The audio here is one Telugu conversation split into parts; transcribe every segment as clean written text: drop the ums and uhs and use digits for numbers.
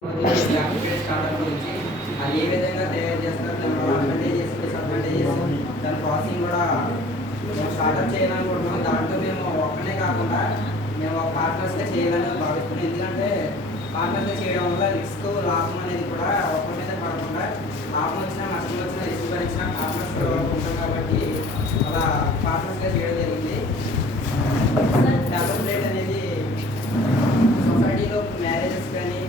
స్టార్టప్ గురించి అది ఏ విధంగా తయారు చేస్తారు, దాని అడ్వాంటేజెస్ డిసడ్వాంటేజెస్, దాని ప్రాసెసింగ్ కూడా మేము స్టార్టప్ చేయాలనుకుంటున్నాం. దాంట్లో మేము ఒక్కనే కాకుండా మేము ఒక పార్ట్నర్స్గా చేయాలని భావిస్తున్నాం. ఎందుకంటే పార్ట్నర్స్గా చేయడం వల్ల రిస్క్ లాభం అనేది కూడా ఒక్కరి మీద పడకుండా లాభం వచ్చినా నష్టం వచ్చినా రిస్క్ భరించినా పార్ట్నర్స్ ఉంటాం కాబట్టి అలా పార్ట్నర్స్గా చేయడం జరిగింది. పేపర్ ప్లేట్ అనేది సొసైటీలో మ్యారేజెస్ కానీ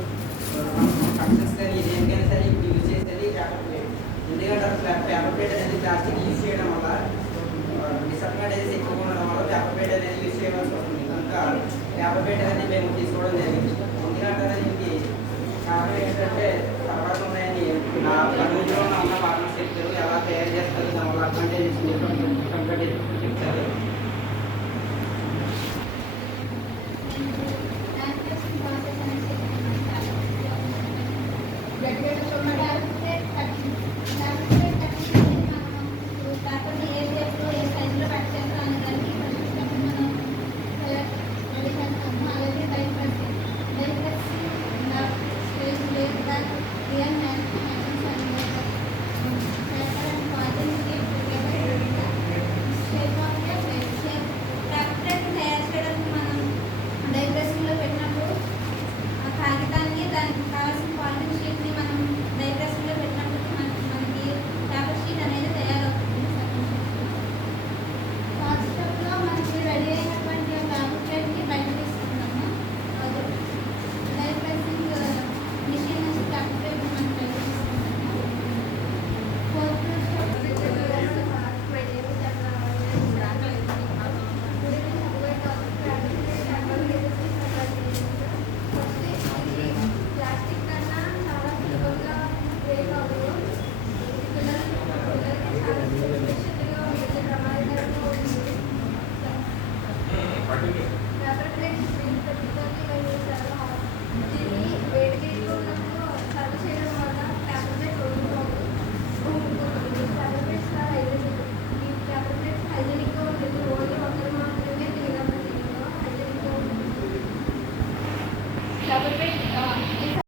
ఫంక్షన్స్ కానీ దేనికైనా సరే ఇప్పుడు యూజ్ చేసేది పేపర్ ప్లేట్. ఎందుకంటే పేపర్ ప్లేట్ అనేది ప్లాస్టిక్ యూజ్ చేయడం వల్ల డిసడ్వాంటేజెస్ ఎక్కువగా ఉండడం వల్ల పేపర్ ప్లేట్ అనేది యూజ్ చేయవలసి వస్తుంది. కనుక పేపర్ ప్లేట్ అనేది మేము తీసుకోవడం జరిగింది. ఎందుకంటే దీనికి కారణం ఏంటంటే తర్వాత ఉన్నాయని నా పరిమితిలో ఉన్న పార్ట్నర్స్ చెప్తారు, ఎలా తయారు చేస్తారు, దానివల్ల అడ్వాంటేజెస్ చెప్తారు. Double